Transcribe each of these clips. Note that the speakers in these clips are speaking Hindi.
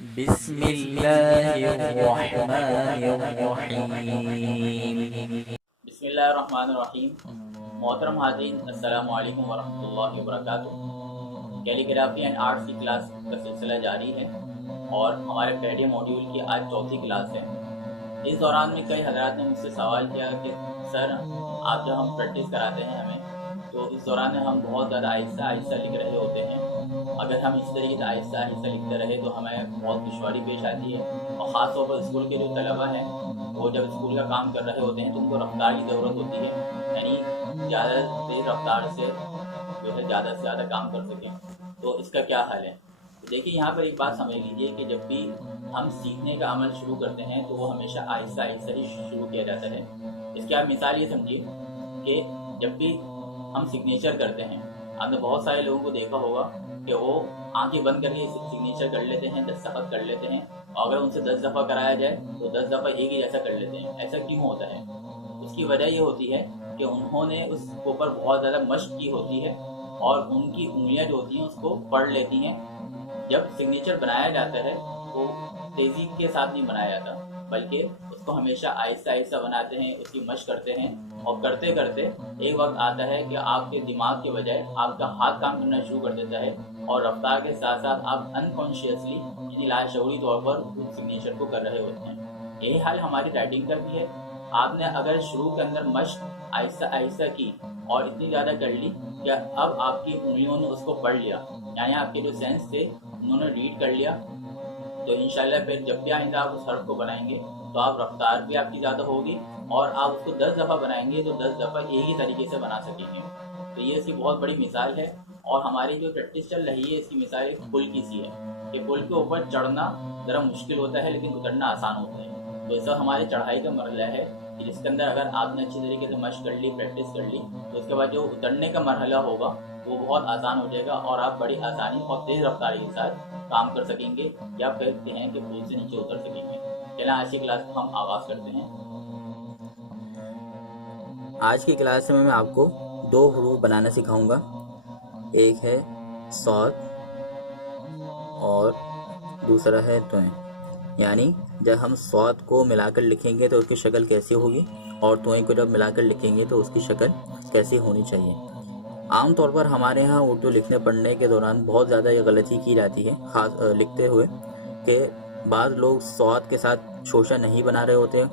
बिस्मिल्लाहिर्रहमानिर्रहीम। बिस्मिल्लाहिर्रहमानिर्रहीम। मोहतरम हाज़रीन, अस्सलामु अलैकुम वरहमतुल्लाहि वबरकातुहू। कैलीग्राफी एंड आर्ट्स की क्लास का सिलसिला जारी है और हमारे पहले मॉड्यूल की आज चौथी क्लास है। इस दौरान में कई हज़रात ने मुझसे सवाल किया कि सर, आप जब हम प्रैक्टिस कराते हैं हमें, तो इस दौरान में हम बहुत ज़्यादा आहिस्ता आहिस्ता लिख रहे होते हैं। अगर हम इस तरीके से आहिस्ता आहिस्ता लिखते रहे तो हमें बहुत दुश्वारी पेश आती है, और ख़ास तौर पर स्कूल के जो तलबा हैं वो जब स्कूल का काम कर रहे होते हैं तो उनको रफ्तार की ज़रूरत होती है, यानी ज़्यादा तेज़ रफ्तार से जो है ज़्यादा से ज़्यादा काम कर सकें। तो इसका क्या हल है? तो देखिए, यहाँ पर एक बात समझ लीजिए कि जब भी हम सीखने का अमल शुरू करते हैं तो वो हमेशा आहिस्ता आहिस्ता ही शुरू किया जाता है। इसकी आप मिसाल ये समझिए कि जब भी हम सिग्नेचर करते हैं, आपने बहुत सारे लोगों को देखा होगा कि वो आंखें बंद करके सिग्नेचर कर लेते हैं, दस्तखत कर लेते हैं, और अगर उनसे 10 दफ़ा कराया जाए तो 10 दफ़ा एक ही जैसा कर लेते हैं। ऐसा क्यों होता है? उसकी वजह ये होती है कि उन्होंने उसके ऊपर बहुत ज़्यादा मशक की होती है और उनकी उंगलियां जो होती हैं उसको पढ़ लेती हैं। जब सिग्नेचर बनाया जाता है तो तेज़ी के साथ नहीं बनाया जाता, बल्कि उसको हमेशा आहिस्ता आहिस्ता बनाते हैं, उसकी मशक करते हैं, और करते करते एक वक्त आता है कि आपके दिमाग के बजाय आपका हाथ काम करना शुरू कर देता है, और रफ्तार के साथ साथ आप अनकॉन्शियसली यानी लाशऊरी तौर पर उस सिग्नेचर को कर रहे होते हैं। यही हाल हमारी राइटिंग का भी है। आपने अगर शुरू के अंदर मशक आहिस्ता आहिस्ता की और इतनी ज़्यादा कर ली कि अब आपकी उंगलियों ने उसको पढ़ लिया, यानी आपके जो सेंस थे उन्होंने रीड कर लिया, तो इंशाल्लाह फिर जब भी आइंदा आप उस हर्फ को बनाएंगे तो आप रफ्तार भी आपकी ज़्यादा होगी, और आप उसको 10 दफ़ा बनाएंगे तो 10 दफ़ा एक ही तरीके से बना सकेंगे। तो ये इसकी बहुत बड़ी मिसाल है, और हमारी जो प्रैक्टिस चल रही है इसकी मिसाल एक पुल की सी है कि पुल के ऊपर चढ़ना ज़रा मुश्किल होता है लेकिन उतरना आसान होता है। तो ऐसा हमारे चढ़ाई का मरहला है कि जिसके अंदर अगर आपने अच्छी तरीके से मशक कर ली, प्रैक्टिस कर ली, तो उसके बाद जो उतरने का मरहला होगा वो बहुत आसान हो जाएगा, और आप बड़ी आसानी और तेज़ रफ्तारी के साथ काम कर सकेंगे, या कहते हैं कि पुल से नीचे उतर सकेंगे। चलें आज की क्लास को हम आगाज़ करते हैं। आज की क्लास में मैं आपको दो हरूफ बनाना सिखाऊंगा। एक है सौद और दूसरा है तोएं। यानी जब हम सौद को मिलाकर लिखेंगे तो उसकी शक्ल कैसी होगी, और तोएं को जब मिलाकर लिखेंगे तो उसकी शक्ल कैसी होनी चाहिए। आमतौर पर हमारे यहाँ उर्दू लिखने पढ़ने के दौरान बहुत ज़्यादा ये गलती की जाती है, खास लिखते हुए, कि बाद लोग सौद के साथ शोशा नहीं बना रहे होते,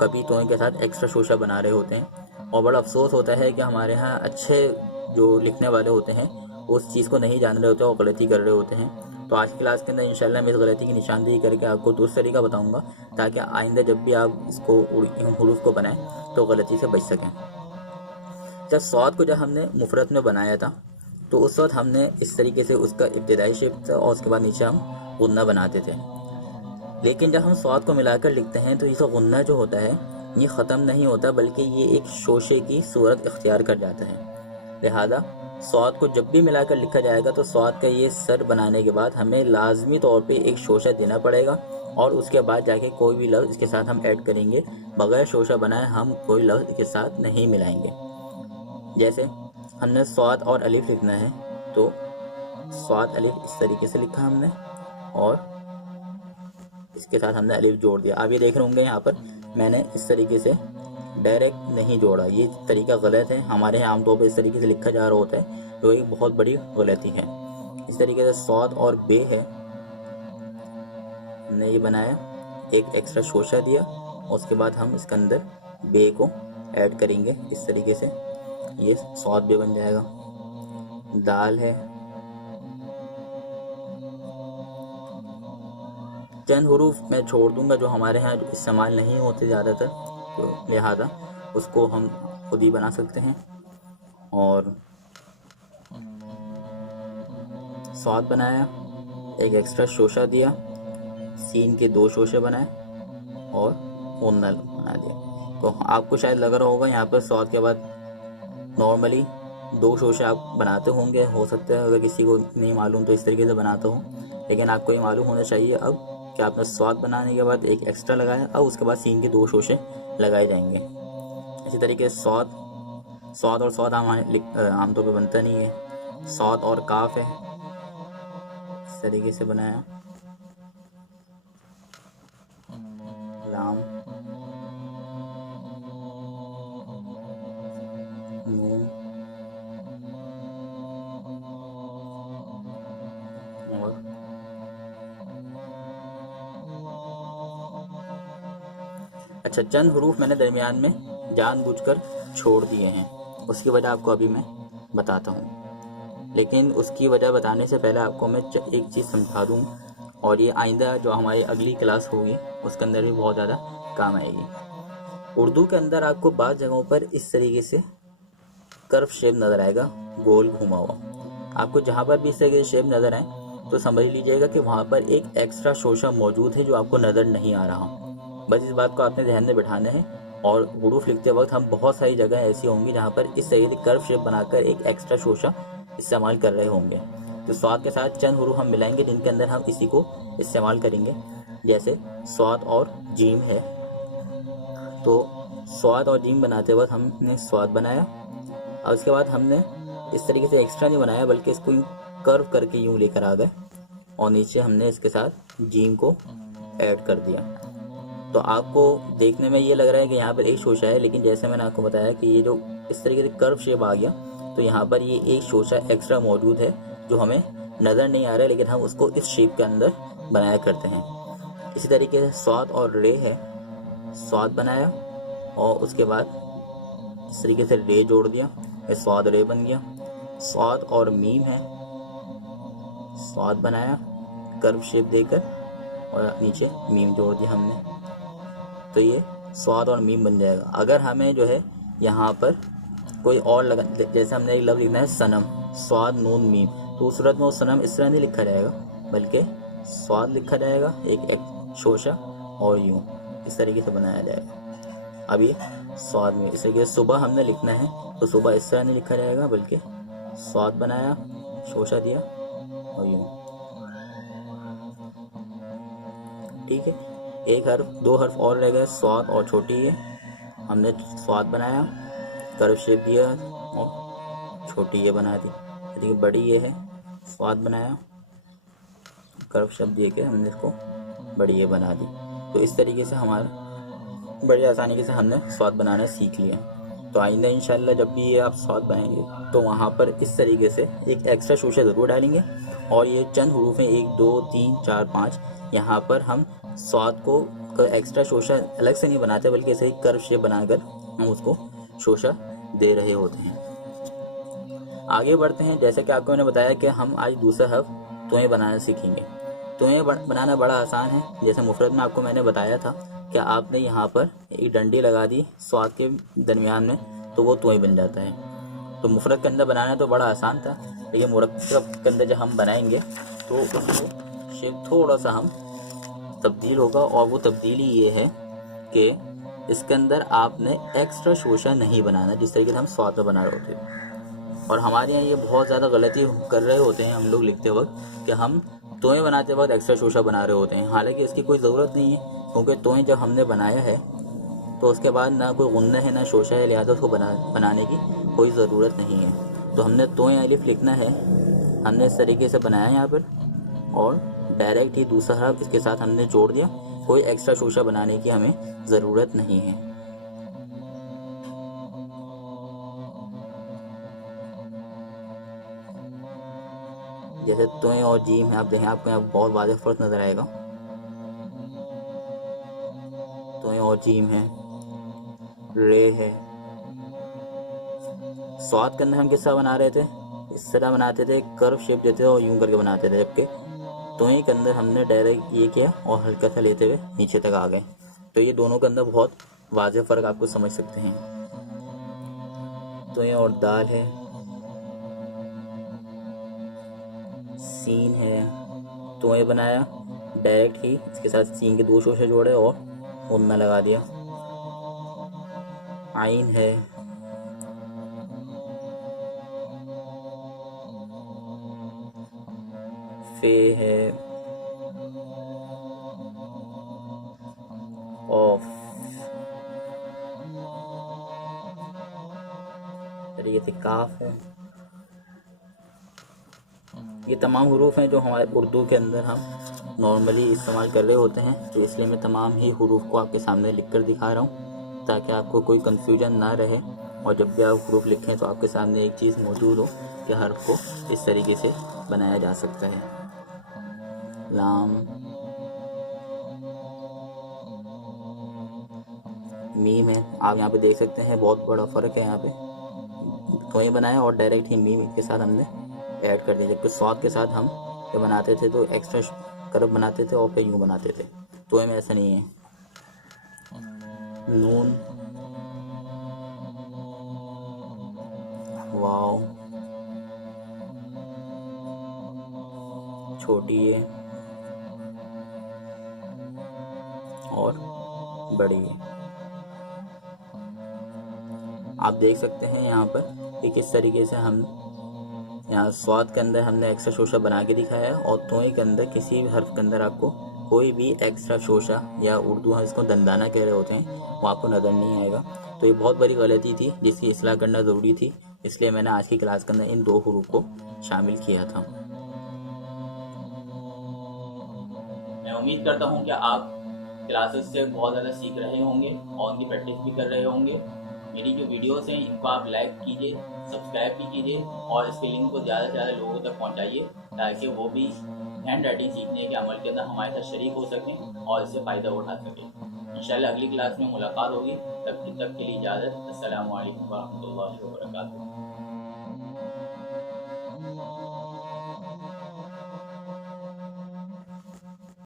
कभी तोएं के साथ एक्स्ट्रा शोशा बना रहे होते हैं, और बड़ा अफसोस होता है कि हमारे यहाँ अच्छे जो लिखने वाले होते हैं उस चीज़ को नहीं जान रहे होते और गलती कर रहे होते हैं। तो आज की क्लास के अंदर इंशाल्लाह मैं इस गलती की निशानदेही करके आपको दूसरा तरीका बताऊंगा, ताकि आइंदा जब भी आप इसको हरूफ को बनाएं तो गलती से बच सकें। जब सौद को जब हमने मुफरत में बनाया था तो उस वक्त हमने इस तरीके से उसका इब्तदाई शेप था, और उसके बाद नीचे हम गुन्ना बनाते थे। लेकिन जब हम सौद को मिलाकर लिखते हैं तो ये गुन्ना जो होता है ये ख़त्म नहीं होता, बल्कि ये एक शोशे की सूरत इख्तियार कर जाता है। लिहाजा सौद को जब भी मिलाकर लिखा जाएगा तो सौद का ये सर बनाने के बाद हमें लाजमी तौर पे एक शोशा देना पड़ेगा, और उसके बाद जाके कोई भी लफ्ज़ इसके साथ हम ऐड करेंगे। बगैर शोशा बनाए हम कोई लफ्ज़ इसके साथ नहीं मिलाएंगे। जैसे हमने स्वाद और अलिफ लिखना है तो स्वाद अलिफ इस तरीके से लिखा हमने, और इसके साथ हमने अलिफ जोड़ दिया। आप ये देख रहे होंगे यहाँ पर मैंने इस तरीके से डायरेक्ट नहीं जोड़ा, ये तरीका गलत है। हमारे यहाँ आमतौर पर इस तरीके से लिखा जा रहा होता है, तो एक बहुत बड़ी गलती है। इस तरीके से स्वाद और बे है, हमने ये बनाया, एक एक्स्ट्रा शोशा दिया, और उसके बाद हम इसके अंदर बे को ऐड करेंगे। इस तरीके से ये स्वाद भी बन जाएगा। दाल है, चंद हरूफ मैं छोड़ दूंगा जो हमारे यहाँ इस्तेमाल नहीं होते ज़्यादातर, तो लिहाजा उसको हम खुद ही बना सकते हैं। और स्वाद बनाया, एक एक्स्ट्रा शोशा दिया, सीन के 2 शोशे बनाए, और गुन्ना बना दिया। तो आपको शायद लग रहा होगा यहाँ पर स्वाद के बाद नॉर्मली 2 शोशे आप बनाते होंगे, हो सकता है अगर किसी को नहीं मालूम तो इस तरीके से बनाता हूँ, लेकिन आपको ये मालूम होना चाहिए अब कि आपने स्वाद बनाने के बाद एक एक्स्ट्रा लगाया, अब उसके बाद सीन के 2 शोशे लगाए जाएंगे। इसी तरीके से स्वाद और स्वाद आमतौर पर बनता नहीं है। स्वाद और काफ है, इस तरीके से बनाया, लाम, नून और अच्छा, चंद हरूफ मैंने दरमियान में जानबूझकर छोड़ दिए हैं, उसकी वजह आपको अभी मैं बताता हूँ। लेकिन उसकी वजह बताने से पहले आपको मैं एक चीज़ समझा दूँ, और ये आइंदा जो हमारी अगली क्लास होगी उसके अंदर भी बहुत ज़्यादा काम आएगी। उर्दू के अंदर आपको बाज़ जगहों पर इस तरीके से कर्व शेप नज़र आएगा, गोल घुमा हुआ। आपको जहाँ पर भी इस तरीके से शेप नज़र आए तो समझ लीजिएगा कि वहाँ पर एक एक्स्ट्रा शोशा मौजूद है जो आपको नज़र नहीं आ रहा। बस इस बात को आपने ध्यान में बिठाना है। और हुरूफ लिखते वक्त हम बहुत सारी जगह ऐसी होंगी जहाँ पर इस तरीके से कर्व शेप बनाकर एक एक्स्ट्रा शोशा इस्तेमाल कर रहे होंगे। तो स्वाद के साथ चंद हुरूफ हम मिलाएंगे जिनके अंदर हम इसी को इस्तेमाल करेंगे। जैसे स्वाद और जीम है, तो स्वाद और जीम बनाते वक्त हमने स्वाद बनाया, और उसके बाद हमने इस तरीके से एक्स्ट्रा नहीं बनाया बल्कि इसको यूँ कर्व करके यूँ लेकर आ गए, और नीचे हमने इसके साथ जीम को ऐड कर दिया। तो आपको देखने में ये लग रहा है कि यहाँ पर एक शोशा है, लेकिन जैसे मैंने आपको बताया कि ये जो इस तरीके से कर्व शेप आ गया, तो यहाँ पर ये एक शोशा एक्स्ट्रा मौजूद है जो हमें नज़र नहीं आ रहा है, लेकिन हम उसको इस शेप के अंदर बनाया करते हैं। इसी तरीके से स्वाद और रे है, स्वाद बनाया और उसके बाद इस तरीके से रे जोड़ दिया, ये स्वाद रे बन गया। स्वाद और मीम है, स्वाद बनाया कर्व शेप देकर और नीचे मीम जोड़ दिया हमने, तो ये स्वाद और मीम बन जाएगा। अगर हमें जो है यहाँ पर कोई और लगा, जैसे हमने एक लफ्ज़ लिखना है सनम, स्वाद नून मीम, तो उस सूरत में वो सनम इस तरह नहीं लिखा जाएगा बल्कि स्वाद लिखा जाएगा, एक शोशा, और यूँ इस तरीके से बनाया जाएगा। अब ये स्वाद में इस तरीके से सुबह हमने लिखना है तो सुबह इस तरह नहीं लिखा जाएगा बल्कि स्वाद बनाया, शोशा दिया और यूँ। ठीक है, एक हर्फ, दो हर्फ और रह गए, स्वाद और छोटी है। हमने स्वाद बनाया, कर्व शेप दिया और छोटी ये बना दी। देखिए बड़ी ये है, स्वाद बनाया, कर्व शेप दे के हमने इसको बड़ी ये बना दी। तो इस तरीके से हमारा बड़ी आसानी से हमने स्वाद बनाना सीख लिया। तो आइंदा इंशाल्लाह जब भी ये आप स्वाद बनाएंगे तो वहाँ पर इस तरीके से एक एक्स्ट्रा शोशा ज़रूर डालेंगे, और ये चंद हरूफ हैं 1 2 3 4 5, यहाँ पर हम स्वाद को एक्स्ट्रा शोशा अलग से नहीं बनाते बल्कि ऐसे ही कर्व शेप बनाकर हम उसको शोशा दे रहे होते हैं। आगे बढ़ते हैं। जैसे कि आपको मैंने बताया कि हम आज दूसरा हर्फ तोएं बनाना सीखेंगे। तोएं बनाना बड़ा आसान है। जैसे मुफरद में आपको मैंने बताया था कि आपने यहाँ पर एक डंडी लगा दी स्वाद के दरमियान में, तो वो तोएं बन जाता है। तो मुफरद के अंदर बनाना तो बड़ा आसान था, लेकिन मुरक्कब के अंदर जब हम बनाएंगे तो उसको शेप थोड़ा सा हम तब्दील होगा, और वो तब्दीली ये है कि इसके अंदर आपने एक्स्ट्रा शोशा नहीं बनाना जिस तरीके से हम स्वाद में बना रहे होते हैं। और हमारे यहाँ ये बहुत ज़्यादा गलती कर रहे होते हैं हम लोग लिखते वक्त कि हम तोएं बनाते वक्त एक्स्ट्रा शोशा बना रहे होते हैं, हालांकि इसकी कोई ज़रूरत नहीं है, क्योंकि तोएं जब हमने बनाया है तो उसके बाद ना कोई गुन्ना है ना शोशा है, लिहाजा उसको बनाने की कोई ज़रूरत नहीं है। तो हमने तोएं अलिफ लिखना है, हमने इस तरीके से बनाया यहाँ पर, और डायरेक्ट ही दूसरा हर्फ इसके साथ हमने जोड़ दिया। कोई एक्स्ट्रा शोशा बनाने की हमें ज़रूरत नहीं है। जैसे तोएं और जीम है, आप देखें आपको यहाँ बहुत वाज़ेह फ़र्क नज़र आएगा। तोएं और जीम है, रे है। स्वाद के अंदर हम किस तरह बना रहे थे, इस तरह बनाते थे, कर्व शेप देते थे और यूं करके बनाते थे, जबकि तोएं के अंदर हमने डायरेक्ट ये किया और हल्का सा लेते हुए नीचे तक आ गए। तो ये दोनों के अंदर बहुत वाज़ेह फ़र्क आपको समझ सकते हैं। तोएं और दाल है, सीन है, तोएं बनाया, डायरेक्ट ही इसके साथ सीन के दो शोशे जोड़े और गुन्ना लगा दिया। आइन है, फे है, ऑफ, तरीके से काफ है। ये तमाम हुरूफ हैं जो हमारे उर्दू के अंदर हम नॉर्मली इस्तेमाल कर रहे होते हैं, तो इसलिए मैं तमाम ही हुरूफ को आपके सामने लिख कर दिखा रहा हूँ ताकि आपको कोई कन्फ्यूजन ना रहे, और जब भी आप हुरूफ लिखें तो आपके सामने एक चीज़ मौजूद हो कि हर्फ को इस तरीके से बनाया जा सकता है। लाम, मीम है, आप यहाँ पे देख सकते हैं बहुत बड़ा फ़र्क है। यहाँ पे तो ये बनाया और डायरेक्ट ही मीम के साथ हमने ऐड कर दिया, जबकि स्वाद के साथ हम जब बनाते थे तो एक्स्ट्रा करब बनाते थे और फिर यूँ बनाते थे, तो में ऐसा नहीं है। नून, वाव, छोटी है और बड़ी है। आप देख सकते हैं यहाँ पर कि किस तरीके से हम यहाँ स्वाद के अंदर हमने एक्स्ट्रा शोशा बना के दिखाया है, और तोय के अंदर किसी भी हर्फ के अंदर आपको कोई भी एक्स्ट्रा शोशा, या उर्दू हम इसको दंदाना कह रहे होते हैं, वो आपको नज़र नहीं आएगा। तो ये बहुत बड़ी गलती थी जिसकी इस्लाह करना ज़रूरी थी, इसलिए मैंने आज की क्लास के अंदर इन 2 हुरूफ को शामिल किया था। मैं उम्मीद करता हूँ कि आप क्लासेस से बहुत ज़्यादा सीख रहे होंगे और उनकी प्रैक्टिस भी कर रहे होंगे। मेरी जो वीडियोस हैं इनको आप लाइक कीजिए, सब्सक्राइब भी कीजिए और इसके लिंक को ज़्यादा से ज़्यादा लोगों तक पहुँचाइए ताकि वो भी हैंड राइटिंग सीखने के अमल के अंदर हमारे साथ शरीक हो सकें और इससे फ़ायदा उठा सकें। इंशाल्लाह अगली क्लास में मुलाकात होगी, तब तक के लिए इजाज़त। अस्सलामु अलैकुम वरहमतुल्लाहि वबरकातुहू।